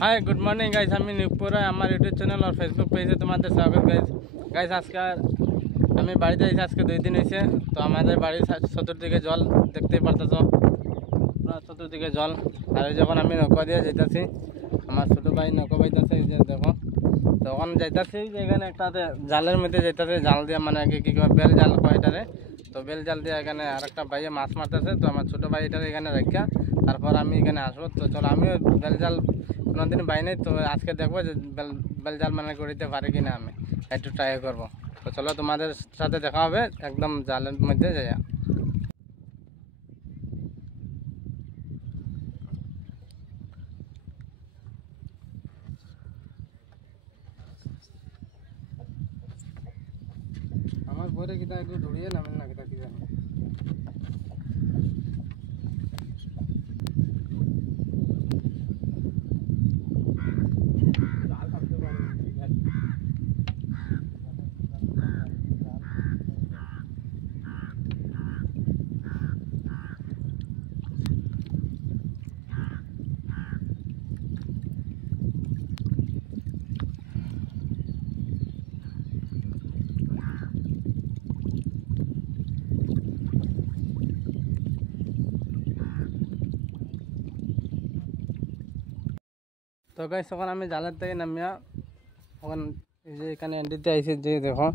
Hi good morning guys, আমি নুপুর আমার YouTube channel আর ফেসবুক পেজে তোমাদের স্বাগত গাইস। গাইস আজকে আমি বাড়িতে এসে আজকে 2 দিন হয়েছে। তো আমাদের বাড়ির চতুর্দিকে জল দেখতেই পারতেছো, পুরো চতুর্দিকে জল। আর যখন আমি নৌকা দিয়ে যাইতেছি, আমার ছোটো ভাই নৌকা বাইতেছে, এই যে দেখো। তখন যাইতেছি এখানে একটা জালের মধ্যে যাইতেছে, জাল দিয়ে মানে কি কয় বেল জাল কয় এটারে। তো বেল জাল দিয়ে এখানে আর একটা ভাইয়ে মাছ মারতেছে। তো আমার ছোটো ভাই এটারে এখানে রাখা, তারপর আমি এখানে আসবো। তো চলো, আমিও বেল জাল কোনোদিন পাই নাই, তো আজকে দেখবো যে বেল জাল মানে করিতে পারি কিনা, আমি একটু ট্রাই করবো। তো চলো, তোমাদের সাথে দেখা হবে একদম জালের মধ্যে যাইয়া। আমার পরে কিনা একটু ধরিয়ে নামেন না কিনা কি জানি। তো গাইস, তখন আমি জালের থেকে নামিয়া তখন এই যে এখানে এন্ডিতে আইসি, যে দেখো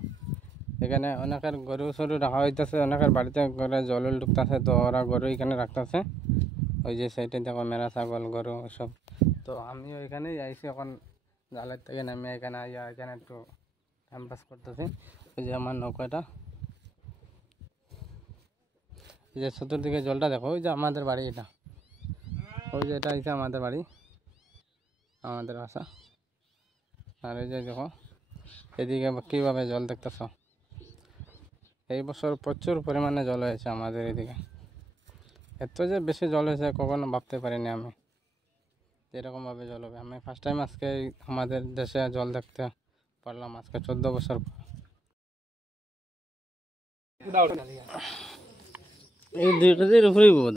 এখানে অনেকের গরু সরু রাখা হইতেছে, অনেকের বাড়িতে করে জল ঢুকতেছে। তো ওরা গরু এখানে রাখতেছে, ওই যে সাইডে দেখো মেরা ছাগল গরু সব। তো আমিও এখানেই আইসি এখন জালের থেকে নামিয়ে এখানে আইয়া এখানে একটু টাইম পাস করতেছি। ওই যে আমার নৌকাটা, এই যে চতুর্দিকে জলটা দেখো, ওই যে আমাদের বাড়ি, এটা ওই যে এটা হচ্ছে আমাদের বাড়ি, আমাদের বাসা। আর এই যে দেখো এদিকে কীভাবে জল দেখতেছ। এই বছর প্রচুর পরিমাণে জল হয়েছে আমাদের এদিকে। এত যে বেশি জল হয়েছে কখনো ভাবতে পারিনি আমি, এরকমভাবে জল হবে। আমি ফার্স্ট টাইম আজকে আমাদের দেশে জল দেখতে পারলাম, আজকে 14 বছর পর। এই 2 কেজির উপরেই বোধ।